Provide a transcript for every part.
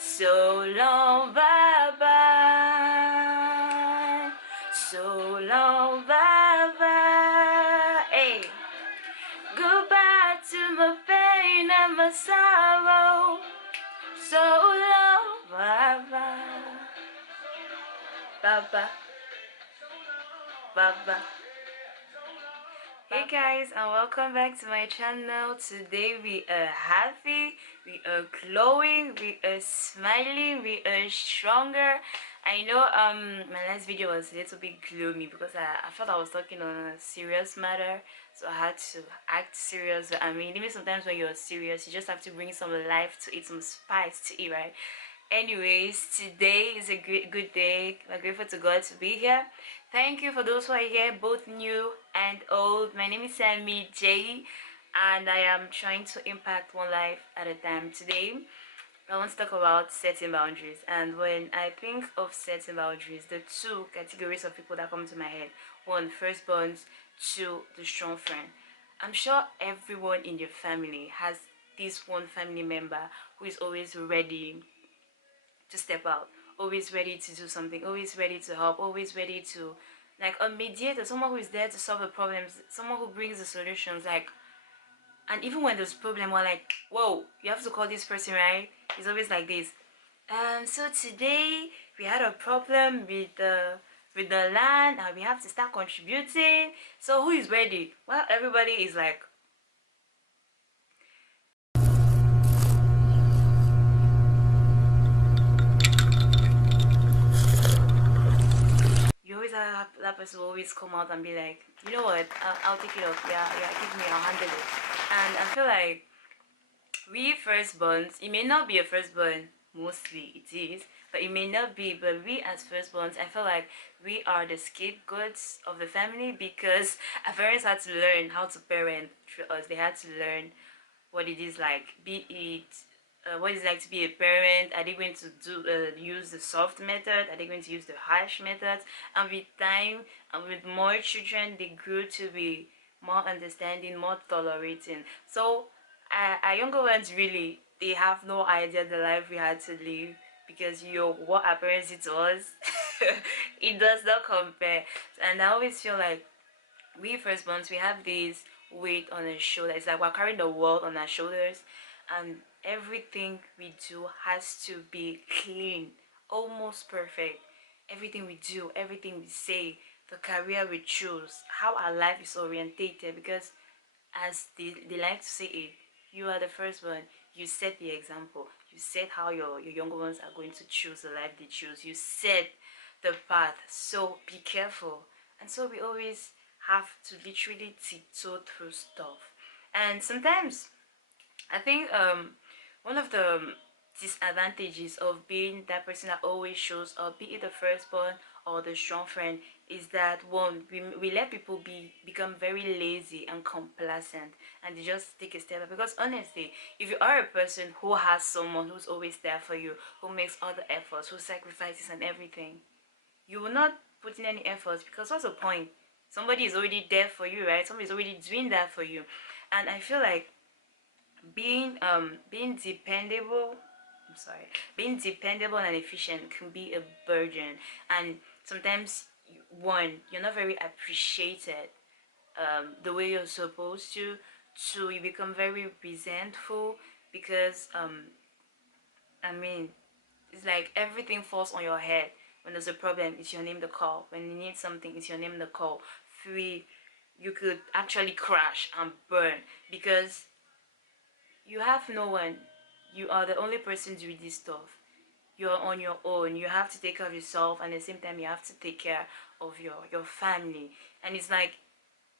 So long, bye bye. So long, bye bye. Hey, goodbye to my pain and my sorrow. So long, bye bye. Bye bye. Bye bye. Hey guys, and welcome back to my channel. Today we are happy, we are glowing, we are smiling, we are stronger. I know my last video was a little bit gloomy because I thought I was talking on a serious matter, so I had to act serious. But I mean, even sometimes when you're serious, you just have to bring some life to it, some spice to it, right? Anyways, today is a good day. We're grateful to God to be here. Thank you for those who are here, both new and old. My name is Sammy J, and I am trying to impact one life at a time. Today I want to talk about setting boundaries. And when I think of setting boundaries, the two categories of people that come to my head: one, firstborns; two, the strong friend. I'm sure everyone in your family has this one family member who is always ready to step out, always ready to do something, always ready to help, always ready to, like, a mediator, someone who is there to solve the problems, someone who brings the solutions. Like, and even when there's problem, we're like, whoa, you have to call this person, right? It's always like this. So today we had a problem with the land, and we have to start contributing. So who is ready? Well, everybody is like, you always have that person who always come out and be like, you know what, I'll take it up. Yeah, yeah, give me, I'll handle it. And I feel like we firstborns, it may not be a firstborn, mostly it is, but it may not be, but we as firstborns, I feel like we are the scapegoats of the family because our parents had to learn how to parent through us. They had to learn what it is like, be it what it's like to be a parent. Are they going to use the soft method? Are they going to use the harsh methods? And with time and with more children, they grew to be more understanding, more tolerating. So our younger ones, really, they have no idea the life we had to live, because what our parents did to us it does not compare. And I always feel like we firstborns, we have this weight on our shoulder. It's like we're carrying the world on our shoulders, and everything we do has to be clean, almost perfect. Everything we do, everything we say, the career we choose, how our life is orientated, because as they like to say it, you are the first one. You set the example. You set how your younger ones are going to choose the life they choose. You set the path. So be careful. And so we always have to literally tiptoe through stuff. And sometimes I think one of the disadvantages of being that person that always shows up, be it the firstborn or the strong friend, is that one, we let people become very lazy and complacent, and they just take a step back. Because honestly, if you are a person who has someone who's always there for you, who makes all the efforts, who sacrifices and everything, you will not put in any efforts, because what's the point? Somebody is already there for you, right? Somebody is already doing that for you. And I feel like being dependable, being dependable and efficient can be a burden. And sometimes, one, you're not very appreciated the way you're supposed to. Two, you become very resentful because I mean, it's like everything falls on your head. When there's a problem, it's your name to call. When you need something, it's your name to call. Three, you could actually crash and burn because you have no one. You are the only person doing this stuff. You're on your own. You have to take care of yourself, and at the same time you have to take care of your family. And it's like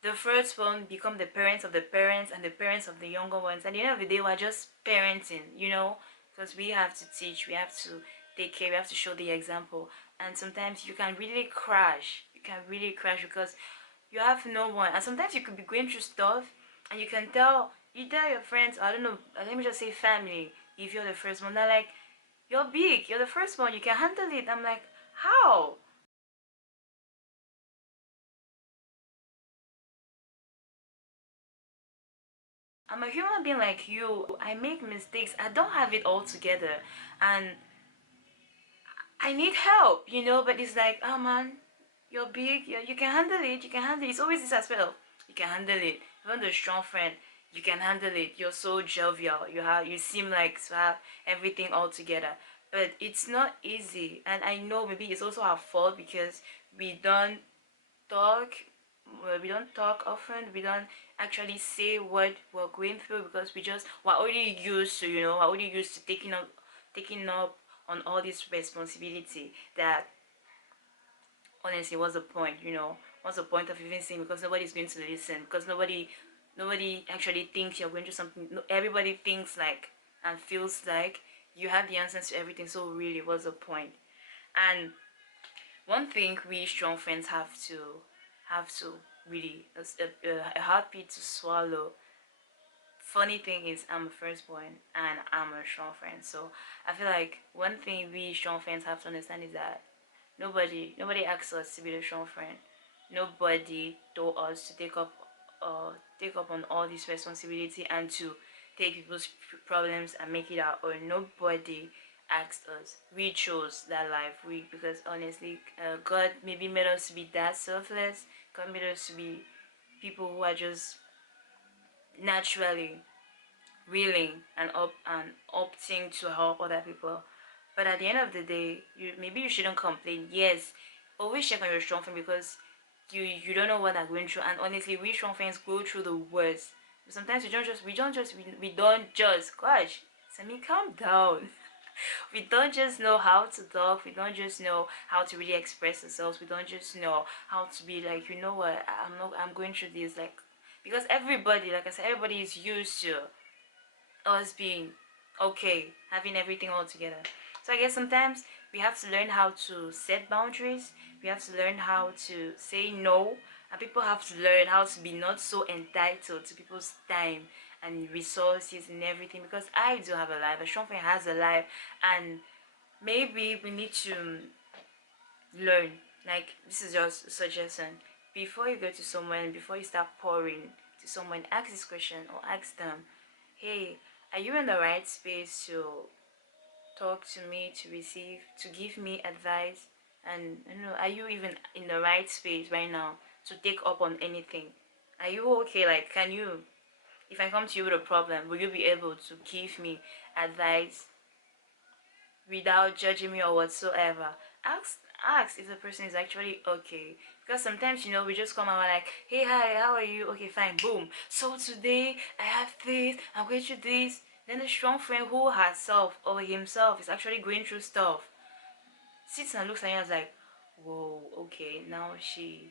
the first one become the parents of the parents and the parents of the younger ones. At the end of the day, we're just parenting, because we have to teach, we have to take care, we have to show the example. And sometimes you can really crash. You can really crash because you have no one. And sometimes you could be going through stuff, and you tell your friends, I don't know, let me just say family, if you're the first one, they're like, you're big, you're the first one, you can handle it. I'm like, how? I'm a human being like you. I make mistakes. I don't have it all together. And I need help, you know, but it's like, oh man, you're big, you can handle it, you can handle it. It's always this aspect of, you can handle it. Even the strong friend, you can handle it. You're so jovial. You seem like to have everything all together. But it's not easy. And I know maybe it's also our fault because we don't talk we don't talk often. We don't actually say what we're going through because we're already used to, we're already used to taking up on all this responsibility that honestly, what's the point, what's the point of even saying, because nobody's going to listen, because nobody actually thinks you're going through something. No, everybody thinks like and feels like you have the answers to everything, so really what's the point? And one thing we strong friends have to really, a heartbeat to swallow. Funny thing is, I'm a firstborn and I'm a strong friend, so I feel like one thing we strong friends have to understand is that nobody asked us to be the strong friend. Nobody told us to take up on all this responsibility and to take people's problems and make it our own. Nobody asked us. We chose that life. Because honestly, God maybe made us to be that selfless. God made us to be people who are just naturally willing and opting to help other people. But at the end of the day, you shouldn't complain. Yes, always check on your strong friend, because you don't know what they're going through. And honestly, we strong friends go through the worst. Sometimes we don't just gosh, Sammy, calm down. We don't just know how to talk. We don't just know how to really express ourselves. We don't just know how to be like, you know what, I'm going through this, like, because everybody, like I said, everybody is used to us being okay, having everything all together. So I guess sometimes we have to learn how to set boundaries. We have to learn how to say no, and people have to learn how to be not so entitled to people's time and resources and everything. Because I do have a life, a strong friend has a life, and maybe we need to learn. Like, this is just a suggestion. Before you go to someone, before you start pouring to someone, ask this question or ask them, hey, are you in the right space to talk to me, to receive, to give me advice? And are you even in the right space right now to take up on anything? Are you okay? Like, can you, if I come to you with a problem, will you be able to give me advice without judging me or whatsoever? Ask if the person is actually okay. Because sometimes, we just come and we're like, hey, hi, how are you? Okay, fine, boom. So today I have this, I'm going through this. Then the strong friend who herself or himself is actually going through stuff sits and looks at you and is like, whoa, okay, now she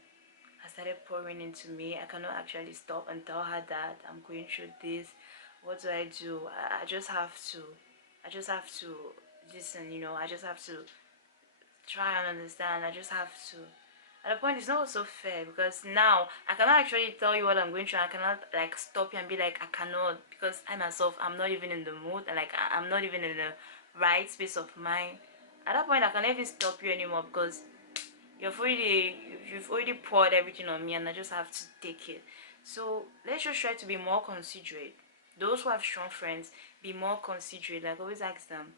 has started pouring into me. I cannot actually stop and tell her that I'm going through this. What do I do? I just have to listen, I just have to try and understand. I just have to. At the point, it's not so fair, because now I cannot actually tell you what I'm going through. I cannot like stop you and be like, I cannot, because I myself, I'm not even in the mood, and like I'm not even in the right space of mind. At that point, I can't even stop you anymore, because you've already poured everything on me, and I just have to take it. So let's just try to be more considerate. Those who have strong friends, be more considerate. Like, always ask them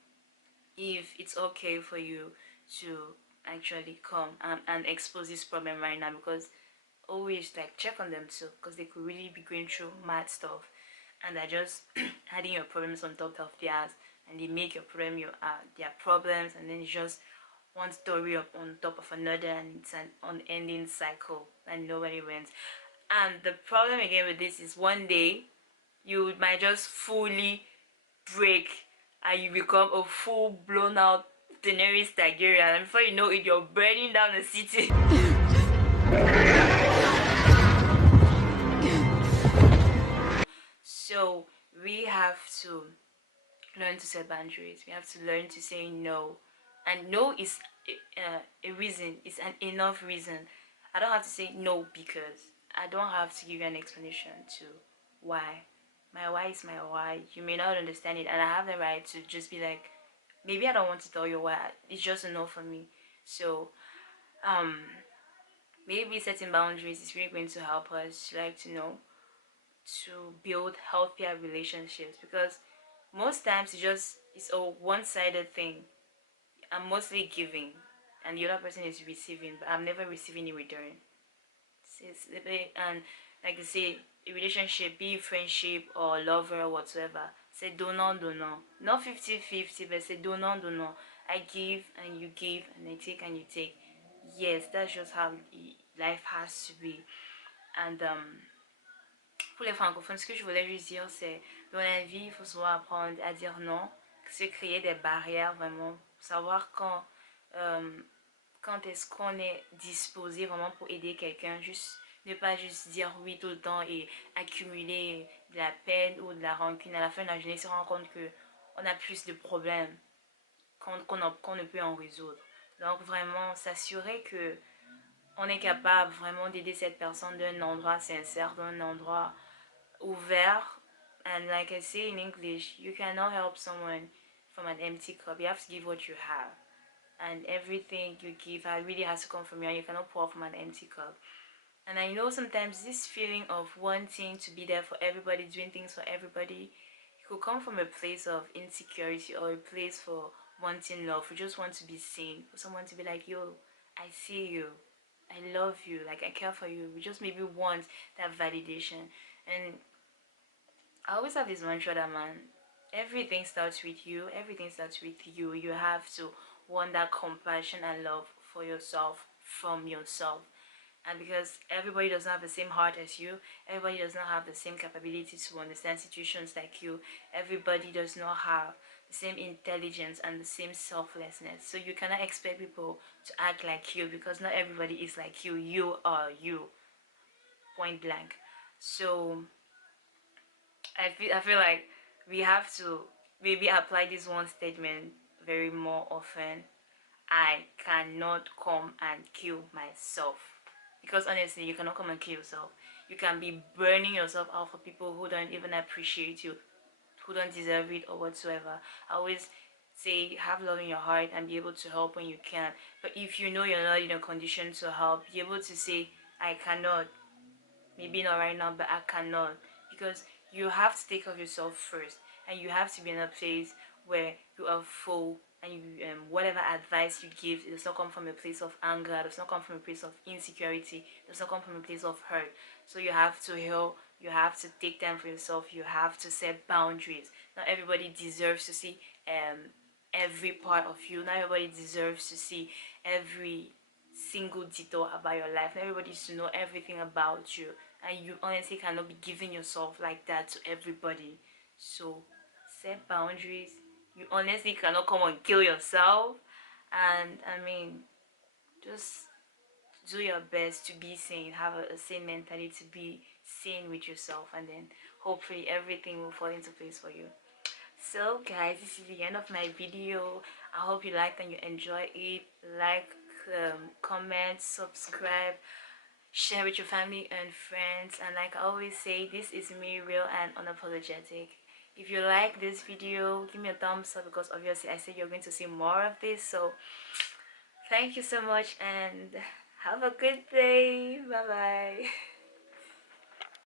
if it's okay for you to actually come and expose this problem right now, because always like check on them too, because they could really be going through mad stuff, and they're just adding your problems on top of theirs, and they make your problem their problems, and then it's just one story up on top of another, and it's an unending cycle and nobody wins. And the problem again with this is, one day you might just fully break and you become a full blown out Daenerys Targaryen, and before you know it, you're burning down the city. So we have to learn to set boundaries. We have to learn to say no, and no is a reason. It's an enough reason. I don't have to say no, because I don't have to give you an explanation to why. My why is my why. You may not understand it, and I have the right to just be like, maybe I don't want to tell you why. It's just a no for me. So um maybe setting boundaries is really going to help us, like, to build healthier relationships, because most times it's a one-sided thing. I'm mostly giving and the other person is receiving, but I'm never receiving in return. And like I say, a relationship, be it friendship or lover or whatsoever, say donnant donnant, not 50-50, but say donnant donnant. I give and you give, and I take and you take. Yes, that's just how life has to be. And pour les francophones, ce que je voulais juste dire, c'est dans la vie, il faut savoir apprendre à dire non, se créer des barrières vraiment, savoir quand est-ce qu'on est disposé vraiment pour aider quelqu'un, juste ne pas juste dire oui tout le temps et accumuler de la peine ou de la rancune. À la fin de la journée, se rend compte que on a plus de problèmes qu'on ne peut en résoudre. Donc vraiment s'assurer que on est capable vraiment d'aider cette personne d'un endroit sincère, d'un endroit ouvert. And like I say in English, you cannot help someone from an empty cup. You have to give what you have. And everything you give really has to come from you, and you cannot pour from an empty cup. And I know sometimes this feeling of wanting to be there for everybody, doing things for everybody, it could come from a place of insecurity or a place for wanting love. We just want to be seen, for someone to be like, yo, I see you, I love you, like I care for you. We just maybe want that validation. And I always have this mantra that, man, everything starts with you. Everything starts with you. You have to want that compassion and love for yourself from yourself. And because everybody does not have the same heart as you, everybody does not have the same capability to understand situations like you, everybody does not have the same intelligence and the same selflessness. So you cannot expect people to act like you, because not everybody is like you. You are you, point blank. So I feel like we have to maybe apply this one statement very more often. I cannot come and kill myself. Because honestly, you cannot come and kill yourself. You can be burning yourself out for people who don't even appreciate you, who don't deserve it or whatsoever. I always say have love in your heart and be able to help when you can. But if you know you're not in a condition to help, be able to say, I cannot. Maybe not right now, but I cannot. Because you have to take care of yourself first. And you have to be in a place where you are full, and you, whatever advice you give, it does not come from a place of anger, it does not come from a place of insecurity, it does not come from a place of hurt. So you have to heal, you have to take time for yourself, you have to set boundaries. Not everybody deserves to see every part of you. Not everybody deserves to see every single detail about your life. Not everybody needs to know everything about you, and you honestly cannot be giving yourself like that to everybody. So set boundaries. You honestly cannot come and kill yourself. And I mean, just do your best to be sane, have a sane mentality, to be sane with yourself, and then hopefully everything will fall into place for you. So guys, this is the end of my video. I hope you liked and you enjoyed it. Like, comment, subscribe, share with your family and friends. And like I always say, this is me, real and unapologetic. If you like this video, give me a thumbs up, because obviously I said you're going to see more of this. So thank you so much and have a good day. Bye bye.